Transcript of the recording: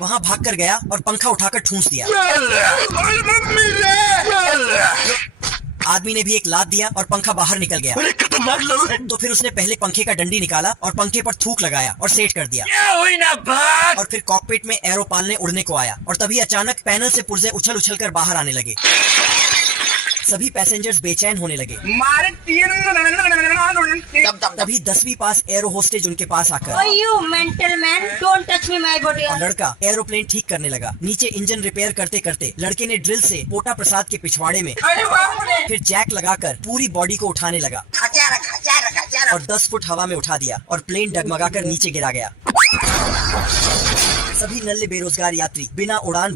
वहाँ भाग कर गया और पंखा उठाकर ठूंस दिया। आदमी ने भी एक लात दिया और पंखा बाहर निकल गया। खतरनाक लोग हैं। तो फिर उसने पहले पंखे का डंडी निकाला और पंखे पर थूक लगाया और सेट कर दिया। हुई ना बात। और फिर कॉकपिट में एरोपाल ने उड़ने को आया और तभी अचानक पैनल से पुर्जे उछल उछल कर बाहर आने लगे। सभी पैसेंजर्स बेचैन होने लगे। तभी 10वीं पास एरो होस्टेज उनके पास आकर और लड़का एरोप्लेन ठीक करने लगा। नीचे इंजन रिपेयर करते करते लड़के ने ड्रिल से पोटा प्रसाद के पिछवाड़े में फिर जैक लगाकर पूरी बॉडी को उठाने लगा और 10 फुट हवा में उठा दिया और प्लेन डगमगाकर नीचे गिरा गया। सभी नल्ले बेरोजगार यात्री बिना उड़ान